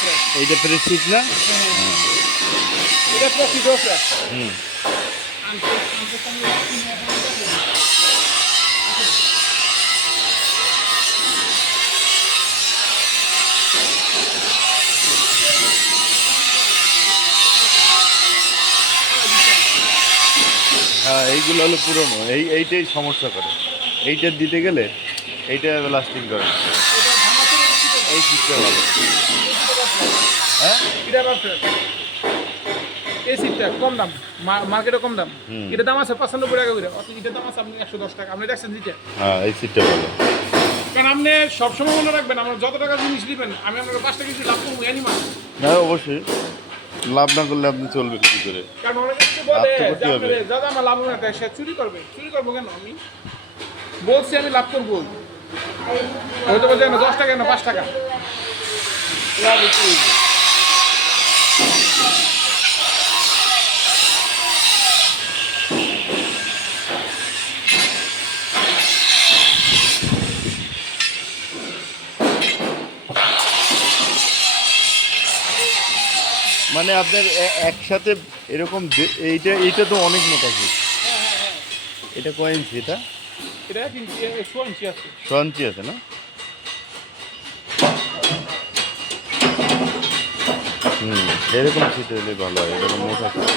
Fresh এইটা press seat না? এটা পুরো ফ্রেশ হুম। হ্যাঁ এইগুলো হলো পুরনো। এই এইটাই সমস্যা করে। এইটা দিতে গেলে এইটা লাস্টিং করে। এই সিটটা ভালো। হ্যাঁ? এটা এই সিটটা কম দাম। মার্কেটে কম দাম। এটা দাম আছে পাঁচানব্বই টাকা করে। অত এটার দাম আছে আপনি একশো দশ টাকা। আপনি দেখছেন দিতে হ্যাঁ এই সিটটা ভালো। কারণ আপনি সবসময় মনে রাখবেন আমার যত টাকা জিনিস দিবেন আমি পাঁচ টাকা কিছু লাভ করব হ্যাঁ অবশ্যই। লাভ না করলে আপনি চলবে কি করে? কারণ অনেকে বলে দাদা আমার লাভ না। তাই সে চুরি করবে। চুরি করব কেন আমি? বলছি আমি লাভ করব। হয়তো বলছে না দশ টাকা না পাঁচ টাকা। মানে আপনার একসাথে এরকম এইটা এইটা তো অনেক মোটা সিট এটা কয় ইঞ্চি এটা? এটা এক ইঞ্চি ছ ইঞ্চি আছে। ছ ইঞ্চি আছে না? হুম এরকম সিট হলে ভালো হয় এরকম মোটা সিট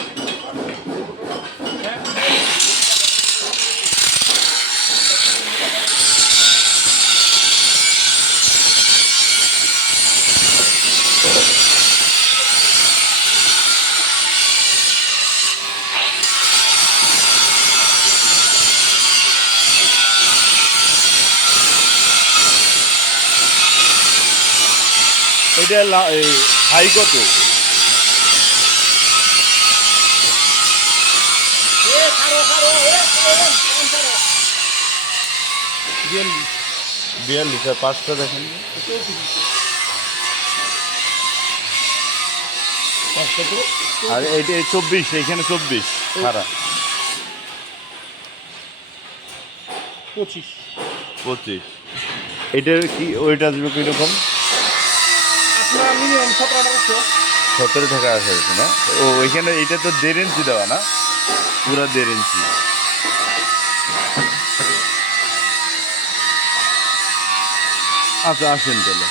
এটা হাই কত বিয়াল্লিশ আর পাঁচটা দেখেন। আর এইটা চব্বিশ এখানে চব্বিশ খারাপ পঁচিশ। পঁচিশ। এটার কি ওইটা আসবে কীরকম? সতেরো টাকা আসা হয়েছে না ও ওইখানে এটা তো দেড় ইঞ্চি দেওয়া না? পুরো দেড় ইঞ্চি আচ্ছা আসেন তাহলে।